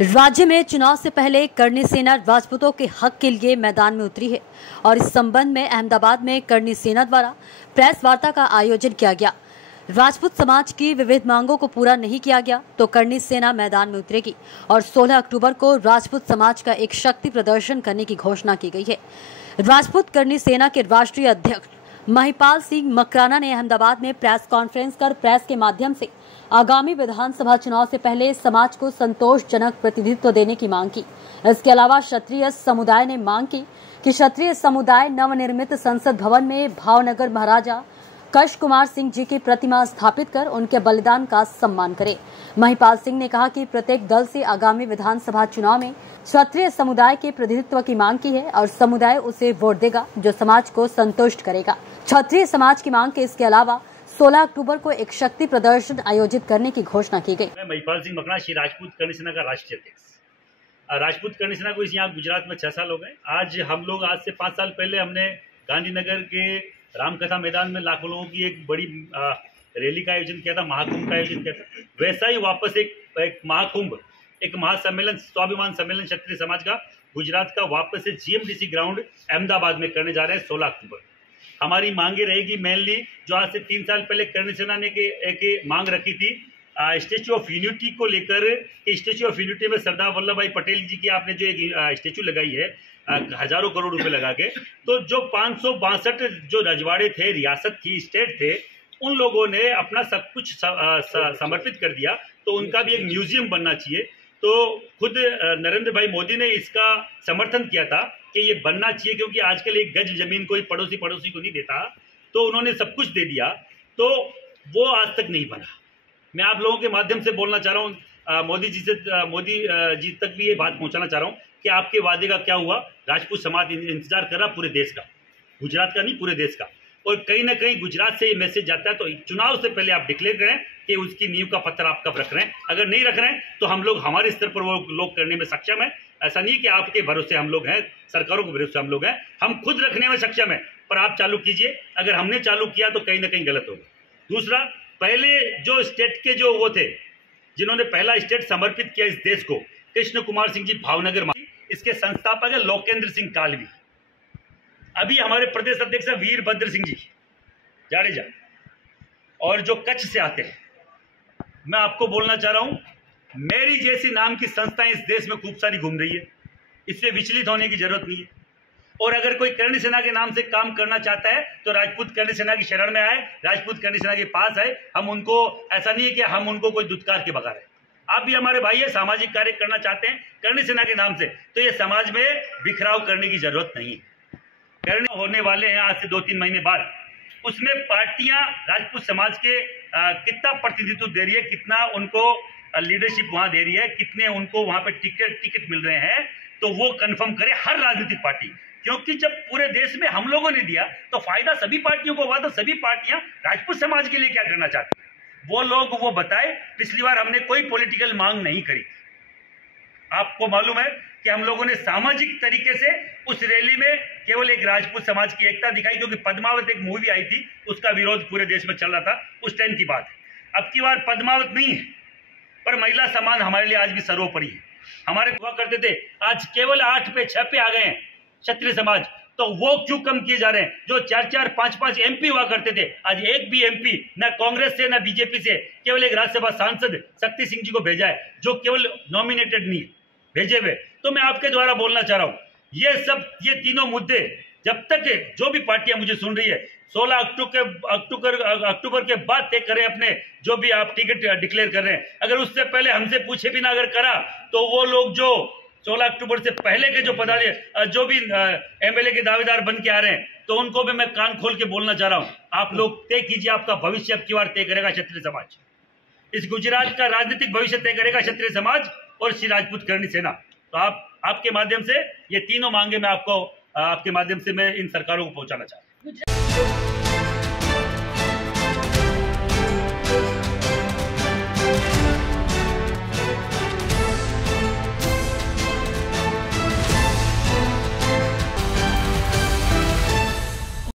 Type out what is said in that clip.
राज्य में चुनाव से पहले करनी सेना राजपूतों के हक के लिए मैदान में उतरी है और इस संबंध में अहमदाबाद में करनी सेना द्वारा प्रेस वार्ता का आयोजन किया गया। राजपूत समाज की विविध मांगों को पूरा नहीं किया गया तो करनी सेना मैदान में उतरेगी और 16 अक्टूबर को राजपूत समाज का एक शक्ति प्रदर्शन करने की घोषणा की गई है। राजपूत करनी सेना के राष्ट्रीय अध्यक्ष महिपाल सिंह मकराना ने अहमदाबाद में प्रेस कॉन्फ्रेंस कर प्रेस के माध्यम से आगामी विधानसभा चुनाव से पहले समाज को संतोषजनक प्रतिनिधित्व देने की मांग की। इसके अलावा क्षत्रिय समुदाय ने मांग की कि क्षत्रिय समुदाय नवनिर्मित संसद भवन में भावनगर महाराजा कश कुमार सिंह जी की प्रतिमा स्थापित कर उनके बलिदान का सम्मान करे। महिपाल सिंह ने कहा कि प्रत्येक दल से आगामी विधानसभा चुनाव में क्षत्रिय समुदाय के प्रतिनिधित्व की मांग की है और समुदाय उसे वोट देगा जो समाज को संतुष्ट करेगा। क्षत्रिय समाज की मांग के इसके अलावा 16 अक्टूबर को एक शक्ति प्रदर्शन आयोजित करने की घोषणा की गई। मैं महिपाल सिंह मकराना श्री राजपूत करनी सेना का राष्ट्रीय अध्यक्ष। राजपूत करनी सेना को इस यहाँ गुजरात में 6 साल हो गए। आज से 5 साल पहले हमने गांधीनगर के रामकथा मैदान में लाखों लोगों की एक बड़ी रैली का आयोजन किया था, महाकुंभ का आयोजन किया था। वैसा ही वापस एक महाकुंभ, एक महासम्मेलन, स्वाभिमान सम्मेलन क्षत्रिय समाज का गुजरात का वापस से GMDC ग्राउंड अहमदाबाद में करने जा रहे हैं 16 अक्टूबर। हमारी मांगे रहेगी मेनली जो आज से 3 साल पहले करनी सेना ने एक मांग रखी थी स्टेच्यू ऑफ यूनिटी को लेकर कि स्टेच्यू ऑफ यूनिटी में सरदार वल्लभ भाई पटेल जी की आपने जो एक स्टेच्यू लगाई है हजारों करोड़ रुपए लगा के, तो जो 562 जो रजवाड़े थे, रियासत थी, स्टेट थे, उन लोगों ने अपना सब कुछ समर्पित कर दिया, तो उनका भी एक म्यूजियम बनना चाहिए। तो खुद नरेंद्र भाई मोदी ने इसका समर्थन किया था कि ये बनना चाहिए क्योंकि आजकल एक गज जमीन कोई पड़ोसी को नहीं देता, तो उन्होंने सब कुछ दे दिया, तो वो आज तक नहीं बना। मैं आप लोगों के माध्यम से बोलना चाह रहा हूँ, मोदी जी तक भी ये बात पहुंचाना चाह रहा हूँ कि आपके वादे का क्या हुआ। राजपूत समाज इंतजार कर रहा पूरे देश का, गुजरात का नहीं, पूरे देश का। और कहीं ना कहीं गुजरात से ये मैसेज जाता है, तो चुनाव से पहले आप डिक्लेयर करें कि उसकी नींव का पत्थर आप कब रख रहे हैं। अगर नहीं रख रहे हैं तो हम लोग हमारे स्तर पर वो लोग करने में सक्षम है। ऐसा नहीं कि आपके भरोसे हम लोग हैं, सरकारों के भरोसे हम लोग हैं, हम खुद रखने में सक्षम है, पर आप चालू कीजिए। अगर हमने चालू किया तो कहीं ना कहीं गलत होगा। दूसरा, पहले जो स्टेट के जो वो थे जिन्होंने पहला स्टेट समर्पित किया इस देश को, कृष्ण कुमार सिंह जी भावनगर, इसके संस्थापक है लोकेंद्र सिंह कालवी। अभी हमारे प्रदेश अध्यक्ष है वीरभद्र सिंह जी जाडेजा, और जो कच्छ से आते हैं। मैं आपको बोलना चाह रहा हूं, मेरी जैसी नाम की संस्थाएं इस देश में खूब सारी घूम रही है, इससे विचलित होने की जरूरत नहीं है। और अगर कोई करनी सेना के नाम से काम करना चाहता है तो राजपूत करनी सेना की शरण में आए, राजपूत करनी सेना के पास आए। हम उनको, ऐसा नहीं है कि हम उनको कोई दुत्कार के बगैर है। आप भी हमारे भाई है, सामाजिक कार्य करना चाहते हैं करनी सेना के नाम से, तो ये समाज में बिखराव करने की जरूरत नहीं है। करने होने वाले हैं आज से 2-3 महीने बाद, उसमें पार्टियां राजपूत समाज के कितना प्रतिनिधित्व दे रही है, कितना उनको लीडरशिप वहां दे रही है, कितने उनको वहां पे टिकट मिल रहे हैं, तो वो कंफर्म करे हर राजनीतिक पार्टी। क्योंकि जब पूरे देश में हम लोगों ने दिया तो फायदा सभी पार्टियों को हुआ, तो सभी पार्टियां राजपूत समाज के लिए क्या करना चाहती हैं वो लोग वो बताए। पिछली बार हमने कोई पॉलिटिकल मांग नहीं करी। आपको मालूम है कि हम लोगों ने सामाजिक तरीके से उस रैली में केवल एक राजपूत समाज की एकता दिखाई, क्योंकि पद्मावत एक मूवी आई थी, उसका विरोध पूरे देश में चल रहा था, उस टाइम की बात है। अब की बार पद्मावत नहीं है, पर महिला सम्मान हमारे लिए आज भी सर्वोपरि है। हमारे हुआ करते थे, आज केवल 8 पे 6 पे आ गए हैं क्षत्रिय समाज, तो वो क्यों कम किए जा रहे हैं? जो 4-4, 5-5 MP हुआ करते थे, आज एक भी MP न कांग्रेस से न बीजेपी से, केवल एक राज्यसभा सांसद शक्ति सिंह जी को भेजा है, जो केवल नॉमिनेटेड नहीं भेजे हुए। तो मैं आपके द्वारा बोलना चाह रहा हूं, ये तीनों मुद्दे जब तक जो भी पार्टियां मुझे सुन रही है 16 अक्टूबर के बाद तय करें अपने जो भी आप टिकट डिक्लेयर कर रहे हैं। अगर उससे पहले हमसे पूछे भी ना अगर करा, तो वो लोग जो 16 अक्टूबर से पहले के जो भी MLA के दावेदार बन के आ रहे हैं, तो उनको भी मैं कान खोल के बोलना चाह रहा हूं, आप लोग तय कीजिए, आपका भविष्य अब की बार तय करेगा क्षत्रिय समाज। इस गुजरात का राजनीतिक भविष्य तय करेगा क्षत्रिय समाज और श्री राजपूत करनी सेना। तो आपके माध्यम से ये तीनों मांगे मैं आपको, आपके माध्यम से मैं इन सरकारों को पहुंचाना चाहता हूं।